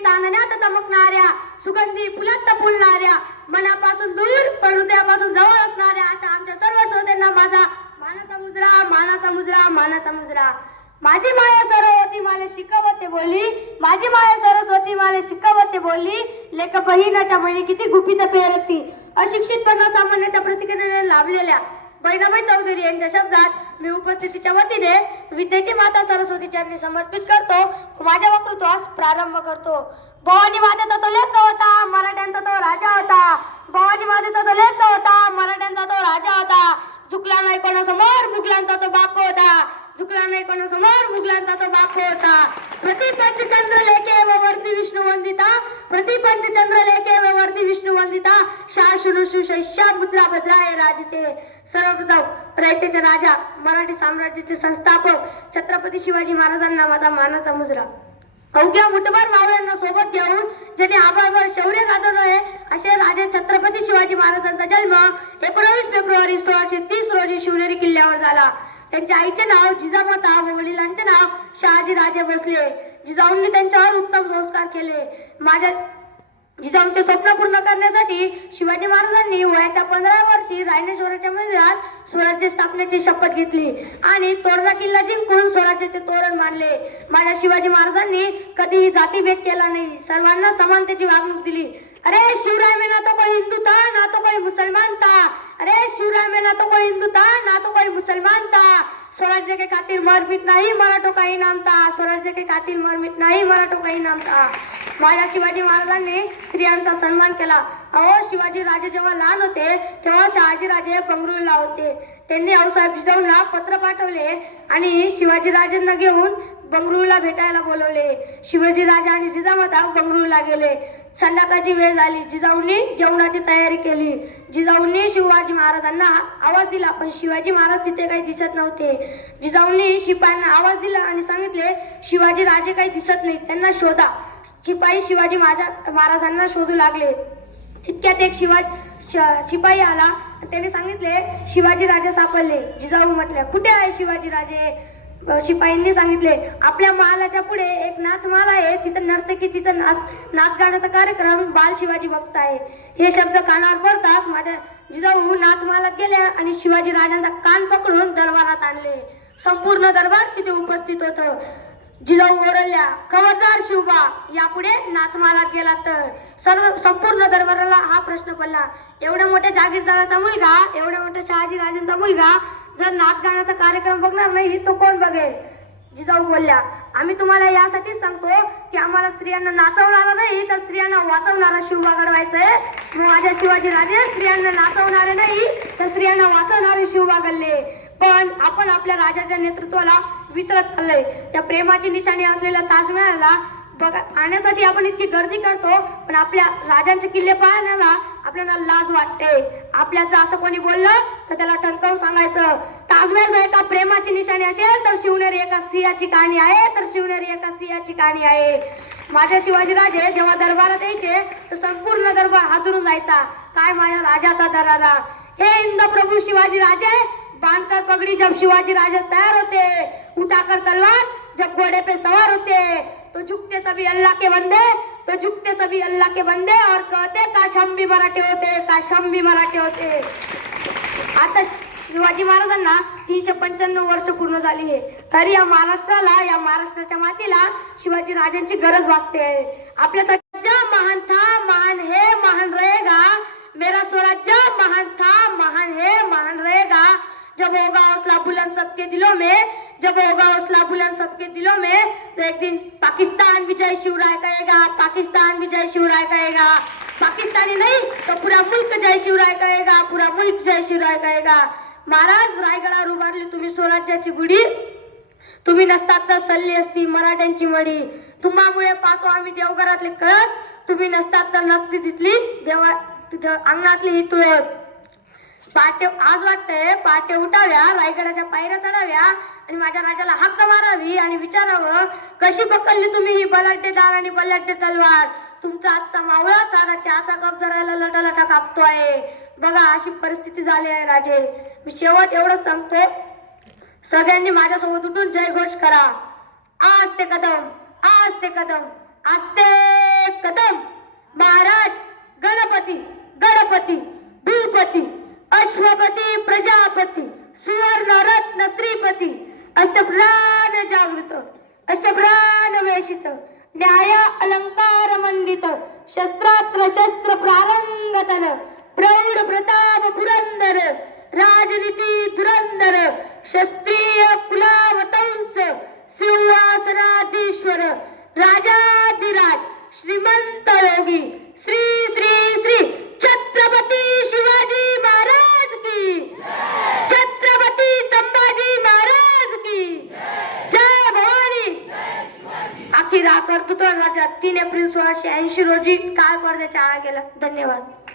चांदण्यात चमकणाऱ्या सुगंधी फुलात फुलणाऱ्या मनापासून दूर पण हृदयापासून जवळ असणाऱ्या अशा आमच्या सर्व श्रोत्यांना माझा मानाचा मुजरा मानाचा मुजरा मानाचा मुजरा. माझी माया सरस्वती मला शिकवते बोलली माझी माया सरस्वती मला शिकवते बोलली लेख बहिणाच्या बहिणी किती गुपित पेरती. अशिक्षितपणा सामान्याच्या प्रतिक्रियेने लाभलेल्या बहिणाबाई चौधरी यांच्या शब्दात मी उपस्थितीच्या वतीने विद्येची माता सरस्वती चरणी समर्पित करतो. माझ्या वक्तृत्वास प्रारंभ करतो. भवानी मातेचा तो लेख होता मराठ्यांचा तो राजा होता. भवानी मातेचा तो लेख होता मराठ्यांचा तो राजा होता. झुकला नाही कोणासमोर मुघलांचा तो बाप होता. झुकला नाही कोणासमोर मुघलांचा तो बाप होता. प्रतिपंच चंद्र लेखे व वरती विष्णू वंदिता प्रतिपंच चंद्र लेखे व वरती विष्णू वंदिता शासुनु सुशैष्या मुद्रा भद्राय राजते. सर्वप्रथम रयतेचे राजा मराठी साम्राज्याचे संस्थापक छत्रपती शिवाजी महाराजांना माझा मानाचा मुजरा अवघ्या मुठभर मावळ्यांना सोबत घेऊन ज्यांनी आभाळभर शौर्य गाजवलं आहे असे राजे छत्रपती शिवाजी महाराजांचा जन्म एकोणावीस फेब्रुवारी सोळाशे तीस रोजी शिवनेरी किल्ल्यावर झाला. त्यांच्या आईचे नाव जिजामाता व वडिलांचे नाव शहाजी राजे भोसले. जिजाऊंनी त्यांच्यावर उत्तम संस्कार केले. माझ्या जिजाऊंचे स्वप्न पूर्ण करण्यासाठी शिवाजी महाराजांनी वयाच्या पंधरा वर्षी रायनेश्वराच्या मंदिरात स्वराज्य स्थापनेची शपथ घेतली आणि तोरणा किल्ला जिंकून स्वराज्याचे तोरण मानले माझ्या शिवाजी महाराजांनी कधीही जातीभेद केला नाही. सर्वांना समानतेची वागणूक दिली. अरे शिवराय में ना तो कोई हिंदू था ना तो कोई मुसलमान था अरे शिवराय में ना तो कोई हिंदू था ना तो कोई मुसलमान था स्वराज्य के खातिर मरमिट नाही मराठो का नाम था स्वराज्य के खातिर मरमिट नाही मराठो का नाम था माझ्या शिवाजी महाराजांनी स्त्रियांचा सन्मान केला. अहो शिवाजी राजे जेव्हा लहान होते तेव्हा शहाजी राजे बंगळुरूला होते. त्यांनी अवसाहेब जिजाऊला पत्र पाठवले आणि शिवाजी राजेंना घेऊन बंगळुरूला भेटायला बोलवले. शिवाजी राजा आणि जिजामाता बंगळुरूला गेले. संध्याकाळची वेळ झाली. जिजाऊंनी जेवणाची तयारी केली. जिजाऊंनी शिवाजी महाराजांना आवाज दिला पण शिवाजी महाराज तिथे काही दिसत नव्हते. जिजाऊंनी शिपायांना आवाज दिला आणि सांगितले शिवाजी राजे काही दिसत नाही त्यांना शोधा. शिपाई शिवाजी माझ्या महाराजांना शोधू लागले. तितक्यात एक शिवा श- शिपाई आला. त्याने सांगितले शिवाजी राजे सापडले. जिजाऊ म्हटले कुठे आहे शिवाजी राजे? शिपाईंनी सांगितले आपल्या महालाच्या पुढे एक नाच माल आहे. तिथं नर्तकी तिथं नाच नाच गाण्याचा कार्यक्रम बाल शिवाजी भक्त आहे. हे शब्द कानावर पडतात माझ्या जिजाऊ नाच मालात गेल्या आणि शिवाजी राजांचा कान पकडून दरबारात आणले. संपूर्ण दरबार तिथे उपस्थित होतं. जिजाऊ ओरडल्या खबरदार शिवबा यापुढे नाचमाला गेला तर. सर्व संपूर्ण दरबाराला हा प्रश्न पडला. एवढ्या मोठ्या जागीरदाराचा मुलगा एवढ्या मोठ्या शहाजी राजांचा मुलगा जर नाच गाण्याचा कार्यक्रम बघणार नाही तो कोण बघेल? जिजाऊ बोलल्या आम्ही तुम्हाला यासाठीच सांगतो की आम्हाला स्त्रियांना नाचवणारा नाही तर स्त्रियांना वाचवणारा शिवबा घडवायचंय. माझ्या शिवाजी राजे स्त्रियांना नाचवणारे नाही तर स्त्रियांना वाचवणारे शिवबा घडले. पण आपण आपल्या राजाच्या नेतृत्वाला विसरत चाललंय. त्या प्रेमाची निशाणी असलेल्या ताजमहाला बघा पाहण्यासाठी आपण इतकी गर्दी करतो पण आपल्या राजांचे किल्ले पाहण्याला आपल्याला लाज वाटते. आपल्याचं असं कोणी बोललं तर त्याला ठणकावून सांगायचं ताजमहल जर एका प्रेमाची निशाणी असेल तर शिवनेरी एका सिंहाची कहाणी आहे तर शिवनेरी एका सिंहाची कहाणी आहे. माझ्या शिवाजीराजे जेव्हा दरबारात यायचे तर संपूर्ण दरबार हादरून जायचा. काय माझ्या राजाचा दरारा? हे इंद प्रभू शिवाजी राजे बांधकर पगड़ी जब शिवाजी राजे तयार होते. उठाकर तलवार जब घोड़े पे सवार होते हैं तो झुकते सभी अल्लाह के बंदे तो झुकते सभी अल्लाह के बंदे और कहते काश हम भी मराठे होते काश हम भी मराठे होते। आता शिवाजी महाराजांना तीनशे पंच्याण्णव वर्ष पूर्ण झाली आहे. तरी या महाराष्ट्राला या महाराष्ट्राच्या मातीला शिवाजी राजांची गरज वाटते आहे. आपल्या स्वराज्य महान था महान हे महान रहेगा. मेरा स्वराज्य महान था महान हे महान रहेगा. जब होगा हौसला बुलंद सबके दिलों में जब होगा हौसला बुलंद सबके दिलों में तो एक दिन पाकिस्तान विजय शिवराय कहेगा पाकिस्तान विजय शिवराय कहेगा। पाकिस्तानी नहीं तो पूरा मुल्क जय शिवराय कहेगा पूरा मुल्क जय शिवराय कहेगा। महाराज रायगडावर उभारली तुम्ही स्वराज्याची गुढी तुम्ही नसतात तर सल्ली असती मराठ्यांची मडी. तुम्हामुळे पाहतो आम्ही देवघरातले कळस तुम्ही नसतात तर नसती दिसली देवा तिथं अंगणातली ही तुळस. पाटे आज वाटतंय पाटे उठाव्या रायगडाच्या पायऱ्या चढाव्या आणि माझ्या राजाला हक्क मारावी आणि विचारावं कशी पकडली तुम्ही ही बलाट्यदार आणि बलाट्य तलवार? तुमचा आजचा मावळा सारा चहाचा कप जरायला लटालटा कापतोय. बघा अशी परिस्थिती झाली आहे राजे. मी शेवट एवढं सांगतो. सगळ्यांनी माझ्यासोबत उठून जयघोष करा. आज ते कदम आज ते कदम आज ते कदम. महाराज गणपती गणपती भूपती. शस्त्रास्त्र शस्त्र प्रारंगतन प्रौढ प्रताप पुरंदर राजनीती धुरंदर शस्त्रीय कुलावतंस सिंहासनात राजाधिराज श्रीमंत योगी श्री श्री श्री छत्रपती शिवाजी महाराज की छत्रपती संभाजी महाराज की जय भवानी अखेर हा कर्तृत्व राजा तीन एप्रिल सोळाशे ऐंशी रोजी काळ पडद्याच्या आळ गेला. धन्यवाद.